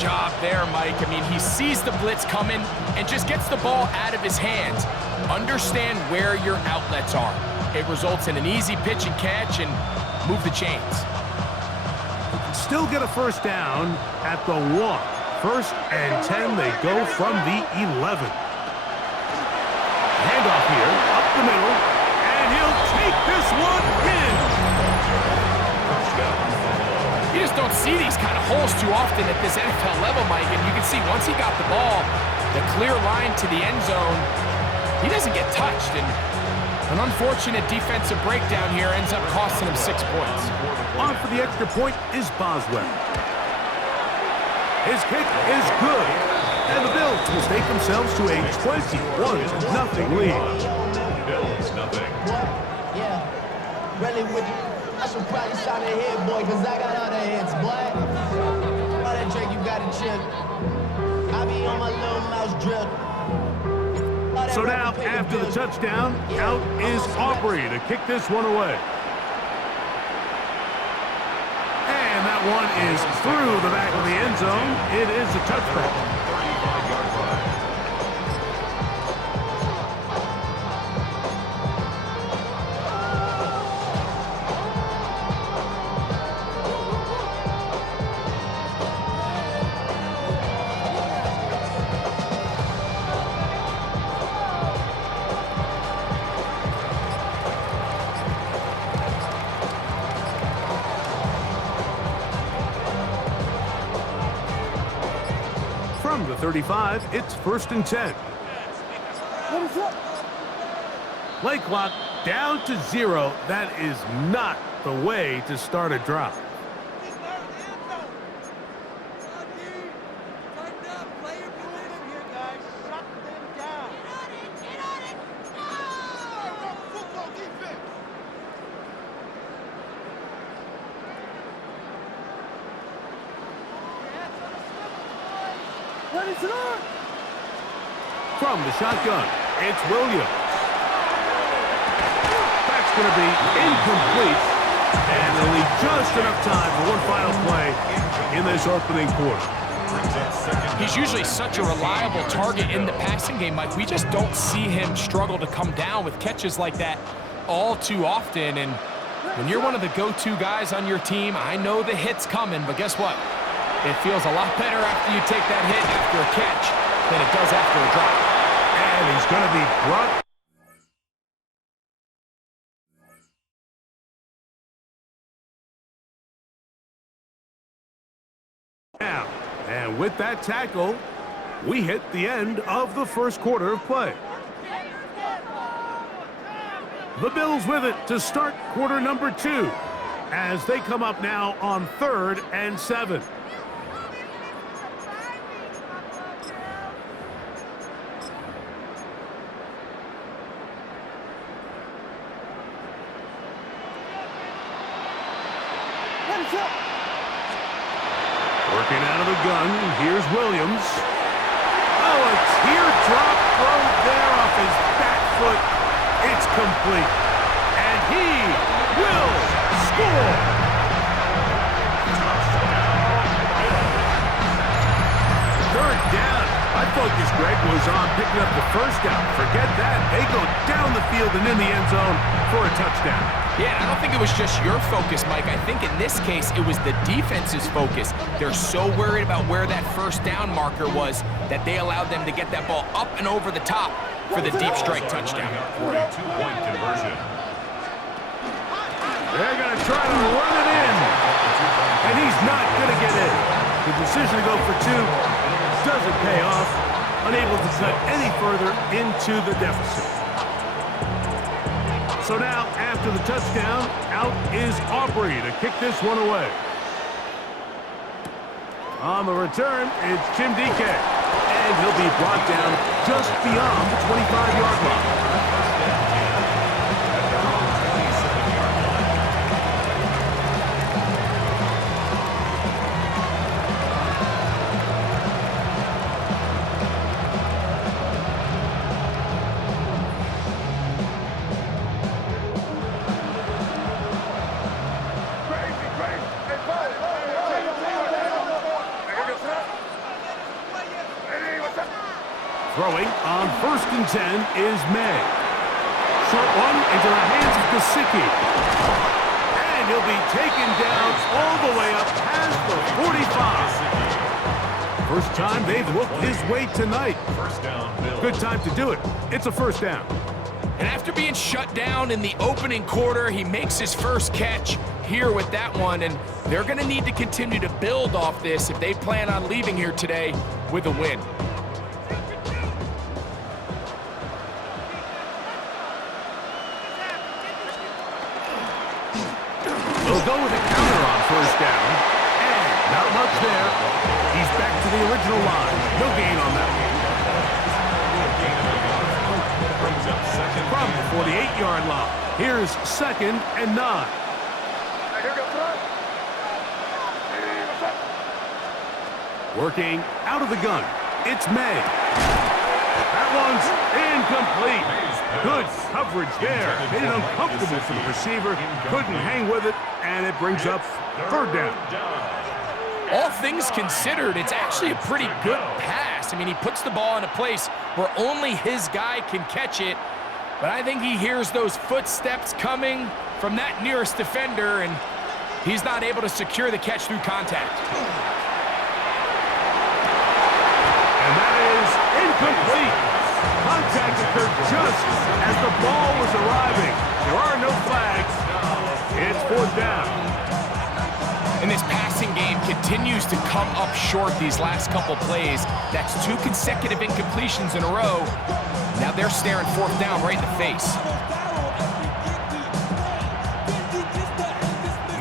job there, Mike. I mean, he sees the blitz coming and just gets the ball out of his hands. Understand where your outlets are. It results in an easy pitch and catch and move the chains. Still get a first down at the 1. 1st and 10, they go from the 11. Handoff here, up the middle, and he'll take this one in. You just don't see these kind of holes too often at this NFL level, Mike, and you can see once he got the ball, the clear line to the end zone, he doesn't get touched, and an unfortunate defensive breakdown here ends up costing him 6 points. On for the extra point is Boswell. His kick is good, and the Bills will take themselves to a 21-0 lead. Bills, nothing. Yeah, really with you. I should probably shot a head, boy, because I got other hits, boy. All that drink you got to chip. I be on my little mouse drip. So now, after the touchdown, out is Aubrey to kick this one away. And that one is through the back of the end zone. It is a touchback. From the 35, it's 1st and 10. Play clock down to 0. That is not the way to start a drive. From the shotgun, it's Williams. That's going to be incomplete, and they'll leave just enough time for one final play in this opening quarter. He's usually such a reliable target in the passing game, Mike. We just don't see him struggle to come down with catches like that all too often. And when you're one of the go-to guys on your team, I know the hit's coming, but guess what? It feels a lot better after you take that hit after a catch than it does after a drop. And he's going to be brought down. And with that tackle, we hit the end of the first quarter of play. The Bills with it to start quarter number 2 as they come up now on 3rd and 7. Working out of the gun, here's Williams. Oh, a teardrop throw there off his back foot. It's complete. And he will score. Third down. I focused, Greg, was on picking up the first down. Forget that. They go down the field and in the end zone for a touchdown. Yeah, I don't think it was just your focus, Mike. I think in this case, it was the defense's focus. They're so worried about where that first down marker was that they allowed them to get that ball up and over the top for the deep strike touchdown. 42-point conversion. They're going to try to run it in. And he's not going to get in. The decision to go for 2 doesn't pay off. Unable to cut any further into the deficit. So now, after the touchdown, out is Aubrey to kick this one away. On the return, it's Jim DK. And he'll be brought down just beyond the 25-yard line. Throwing on 1st and 10 is May. Short one into the hands of Gesicki. And he'll be taken down all the way up past the 45. First time they've looked his way tonight. First down, Bills. Good time to do it. It's a first down. And after being shut down in the opening quarter, he makes his first catch here with that one, and they're going to need to continue to build off this if they plan on leaving here today with a win. They'll go with a counter on first down, and not much there. He's back to the original line. No gain on that one. From the 48-yard line, here's 2nd and 9. Working out of the gun, it's May. That one's incomplete. Good coverage there. Made it uncomfortable for the receiver. Couldn't hang with it, and it brings up 3rd down. All things considered, it's actually a pretty good pass. I mean, he puts the ball in a place where only his guy can catch it. But I think he hears those footsteps coming from that nearest defender, and he's not able to secure the catch through contact. And that is incomplete. Contact occurred just as the ball was arriving. There are no flags. It's 4th down. And this passing game continues to come up short these last couple plays. That's 2 consecutive incompletions in a row. Now they're staring 4th down right in the face.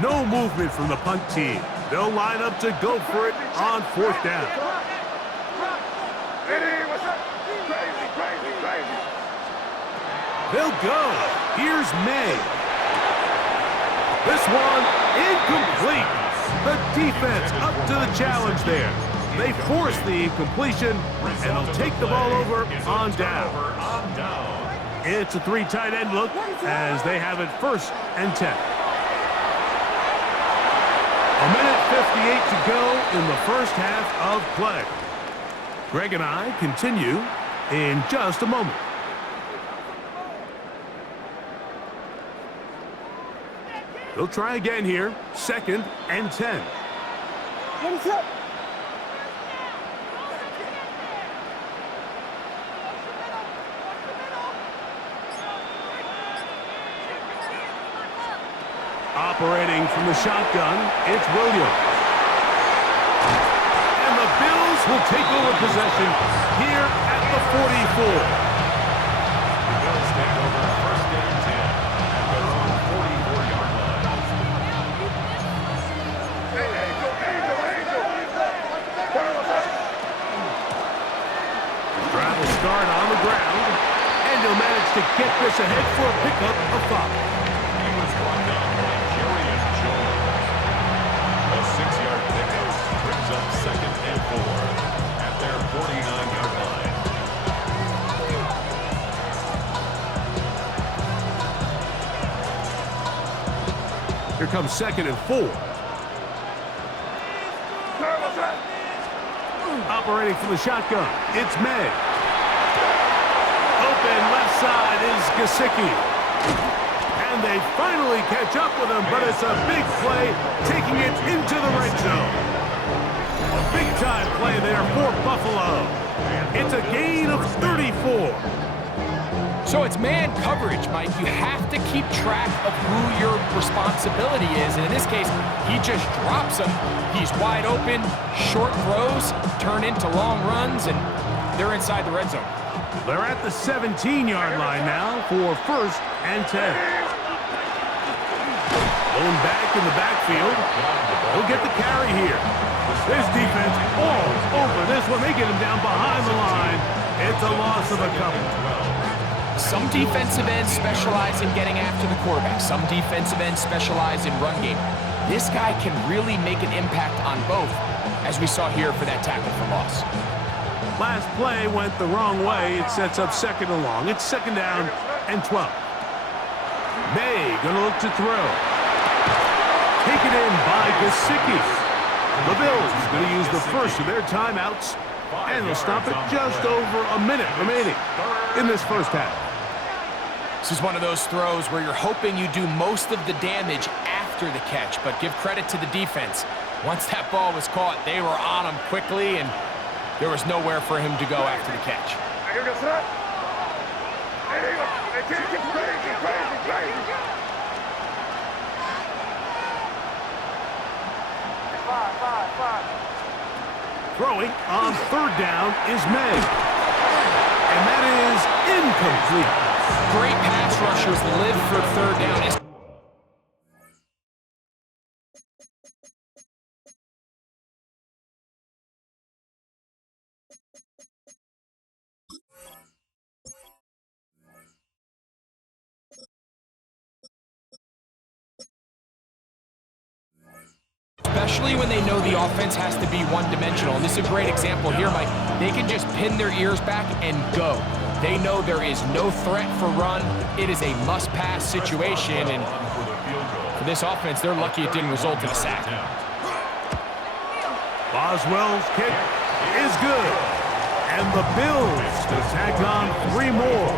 No movement from the punt team. They'll line up to go for it on 4th down. They'll go. Here's May. This one incomplete. The defense up to the challenge there. They force the incompletion, and they'll take the ball over on down. It's a 3 tight end look as they have it 1st and 10. A minute 58 to go in the first half of play. Greg and I continue in just a moment. They'll try again here. 2nd and 10. Operating from the shotgun, it's Williams. And the Bills will take over possession here at the 44. The Bills take over 1st and 10 at their own 44-yard line. Drive will start on the ground, and he'll manage to get this ahead for a pickup of 5. A 6-yard pickup brings up 2nd and 4 at their 49-yard line. Here comes 2nd and 4. Operating from the shotgun, it's May. Open left side is Gesicki. And they finally catch up with him, but it's a big play, taking it into the red zone. A big-time play there for Buffalo. It's a gain of 34. So it's man coverage, Mike. You have to keep track of who your responsibility is. And in this case, he just drops him. He's wide open, short throws, turn into long runs, and they're inside the red zone. They're at the 17-yard line now for 1st and 10. Going back in the backfield. He'll get the carry here. This defense all over this one. They get him down behind the line. It's a loss of a couple. Some defensive ends specialize in getting after the quarterback. Some defensive ends specialize in run game. This guy can really make an impact on both, as we saw here for that tackle for loss. Last play went the wrong way. It sets up 2nd and long. It's 2nd down and 12. May gonna look to throw. Taken in by Gesicki. The Bills gonna use the first of their timeouts And they'll stop it just over a minute remaining in this first half. This is one of those throws where you're hoping you do most of the damage after the catch, but give credit to the defense. Once that ball was caught, they were on him quickly, and there was nowhere for him to go after the catch. Throwing on third down is May. And that is incomplete. Great pass rushers live for third down. Especially when they know the offense has to be one-dimensional. And this is a great example here, Mike. They can just pin their ears back and go. They know there is no threat for run. It is a must-pass situation. And for this offense, they're lucky it didn't result in a sack. Boswell's kick is good. And the Bills to tack on 3 more,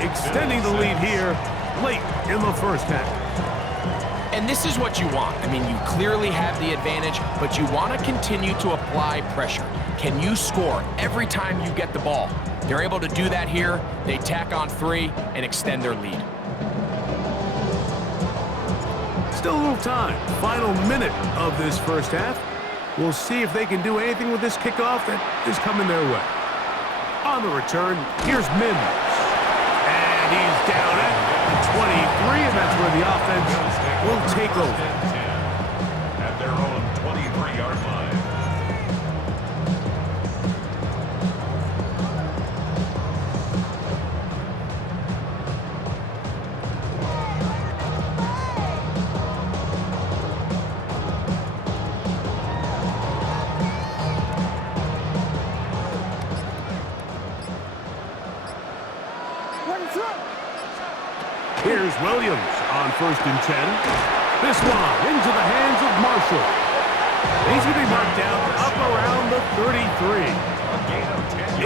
extending the lead here late in the first half. And this is what you want. I mean, you clearly have the advantage, but you want to continue to apply pressure. Can you score every time you get the ball? They're able to do that here. They tack on 3 and extend their lead. Still a little time. Final minute of this first half. We'll see if they can do anything with this kickoff that is coming their way. On the return, here's Mims. And he's down at 23, and that's where the offense will take over. At their own 23-yard line. Here's Williams on 1st and 10. This one into the hands of Marshall. He's going to be marked down up around the 33.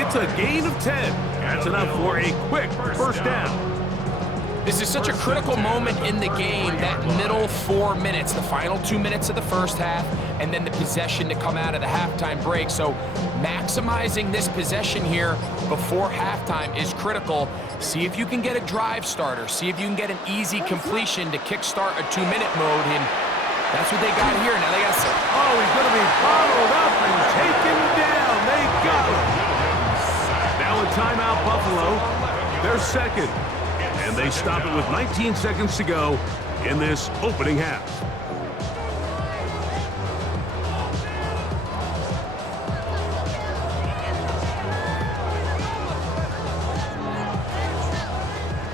It's a gain of 10. That's enough for a quick first down. This is such a critical moment in the game, that middle 4 minutes, the final 2 minutes of the first half, and then the possession to come out of the halftime break. So maximizing this possession here before halftime is critical. See if you can get a drive starter. See if you can get an easy completion to kickstart a 2-minute mode, and that's what they got here. Now they got some. Oh, he's going to be bottled up and taken down. They got him. Now in timeout, Buffalo. They're second. And they stop it with 19 seconds to go in this opening half.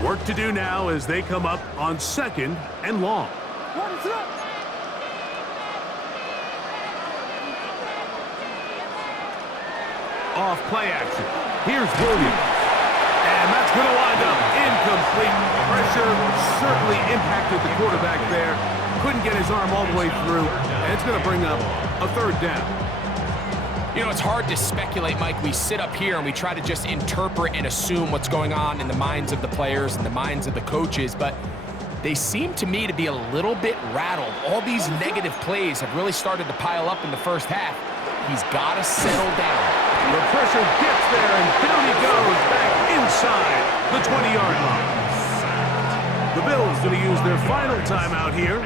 Work to do now as they come up on 2nd and long. Off play action. Here's Williams. And that's going to wind up incomplete. Pressure certainly impacted the quarterback there. Couldn't get his arm all the way through. And it's going to bring up a 3rd down. You know, it's hard to speculate, Mike. We sit up here and we try to just interpret and assume what's going on in the minds of the players and the minds of the coaches, but they seem to me to be a little bit rattled. All these negative plays have really started to pile up in the first half. He's got to settle down. The pressure gets there, and down he goes back inside the 20-yard line. The Bills going to use their final timeout here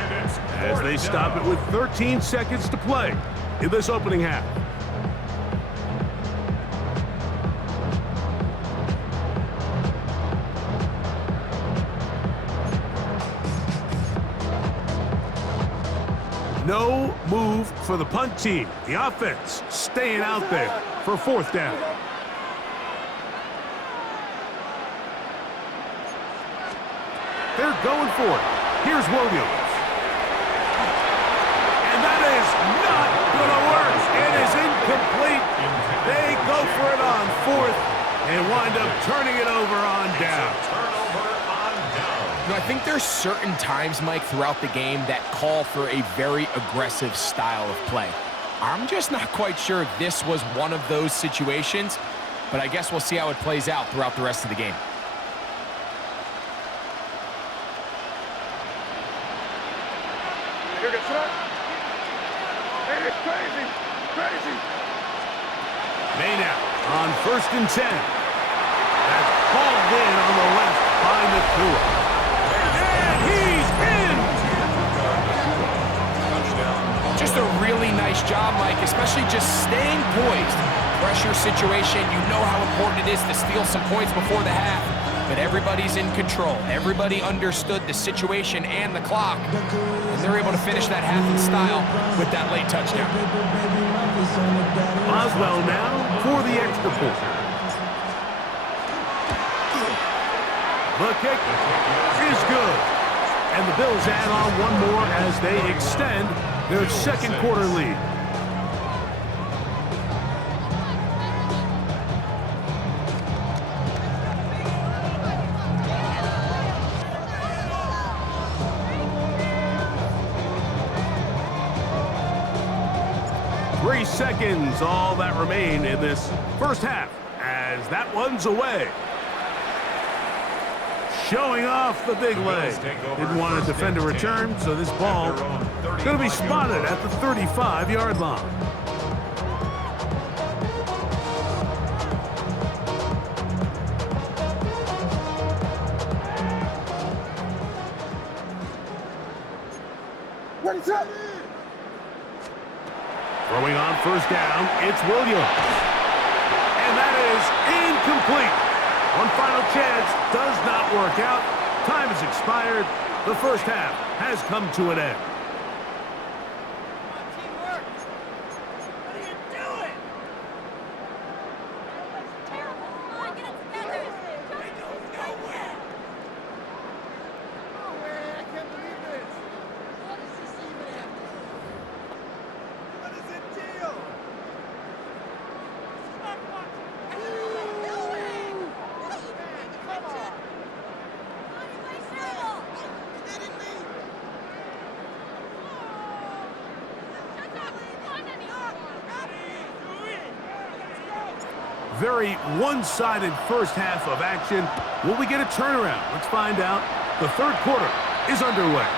as they stop it with 13 seconds to play in this opening half. No move for the punt team. The offense staying out there for 4th down. They're going for it. Here's Williams. And that is not going to work. It is incomplete. They go for it on 4th and wind up turning it over on down. You know, I think there's certain times, Mike, throughout the game that call for a very aggressive style of play. I'm just not quite sure this was one of those situations, but I guess we'll see how it plays out throughout the rest of the game. Maynard on 1st and 10. That's hauled in on the left by Nakua. And he's in! Just a really nice job, Mike, especially just staying poised. Pressure situation, you know how important it is to steal some points before the half, but everybody's in control. Everybody understood the situation and the clock, and they're able to finish that half in style with that late touchdown. Boswell now for the extra point. The kick is good. And the Bills add on one more as they extend their second quarter lead. Seconds, all that remain in this first half, as that one's away. Showing off the big leg. Didn't want to defend a return, so this ball going to be spotted at the 35-yard line. Ready, set. Throwing on 1st down, it's Williams. And that is incomplete. One final chance does not work out. Time has expired. The first half has come to an end. Teamwork. What are you doing? That's terrible. Come on, get it together. It goes nowhere. Nowhere. I can't believe this. What is this even after? What is the deal? Stop watching. What are you doing? What are you doing? Come on. Kidding me? Very one-sided first half of action. Will we get a turnaround? Let's find out. The third quarter is underway.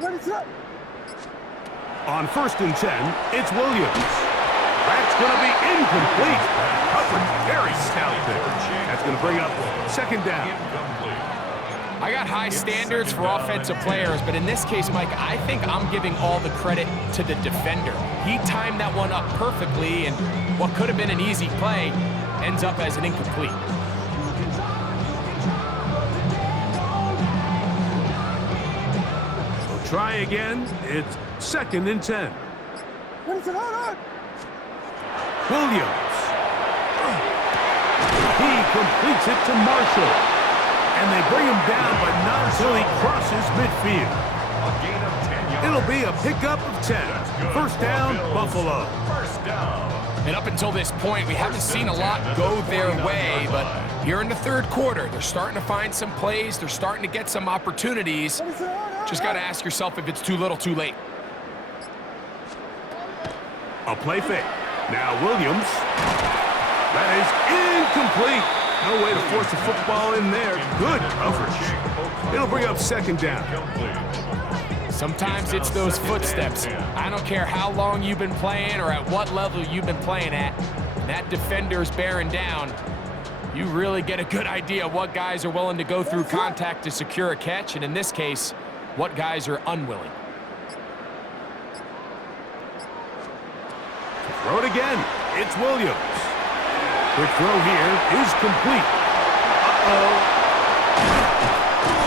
Ready, set. On 1st and 10, it's Williams. That's going to be incomplete. Coverage very stout there. That's going to bring up 2nd down. I got high standards for offensive players, but in this case, Mike, I think I'm giving all the credit to the defender. He timed that one up perfectly, and what could have been an easy play ends up as an incomplete. Try again. It's 2nd and 10. Williams. He completes it to Marshall. And they bring him down, but not until he crosses midfield. A gain of 10 yards. It'll be a pickup of 10. 1st down, Buffalo. 1st down. And up until this point, we haven't seen a lot go their way, but here in the third quarter, they're starting to find some plays. They're starting to get some opportunities. Just got to ask yourself if it's too little, too late. A play fake. Now Williams. That is incomplete. No way to force the football in there. Good coverage. It'll bring up 2nd down. Sometimes it's those footsteps. I don't care how long you've been playing or at what level you've been playing at. When that defender's bearing down, you really get a good idea of what guys are willing to go through contact to secure a catch, and in this case, what guys are unwilling. Throw it again. It's Williams. Quick throw here is complete. Uh-oh.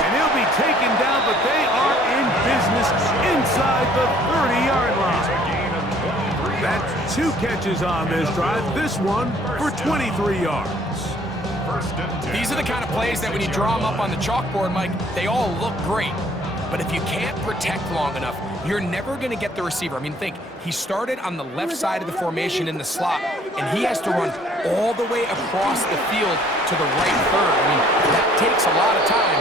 And he'll be taken down, but they are in business inside the 30-yard line. That's 2 catches on this drive. This one for 23 yards. First and 10. These are the kind of plays that when you draw them up on the chalkboard, Mike, they all look great. But if you can't protect long enough, you're never going to get the receiver. I mean, think, he started on the left side of the formation in the slot, and he has to run all the way across the field to the right third. I mean, that takes a lot of time.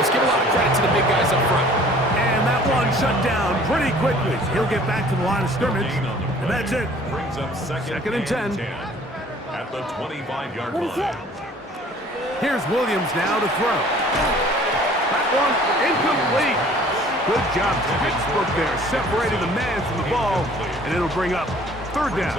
Let's give a lot of credit to the big guys up front. And that one shut down pretty quickly. He'll get back to the line of scrimmage, and that's it. Brings up second and 10. at the 25-yard line. Here's Williams now to throw. That one incomplete. Good job, textbook there, separating the man from the ball, and it'll bring up third down.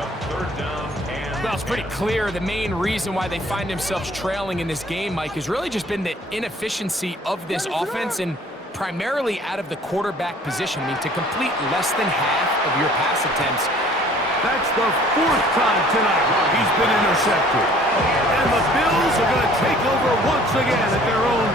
Well, it's pretty clear the main reason why they find themselves trailing in this game, Mike, has really just been the inefficiency of this offense and primarily out of the quarterback position. I mean, to complete less than half of your pass attempts. That's the fourth time tonight he's been intercepted. And the Bills are going to take over once again at their own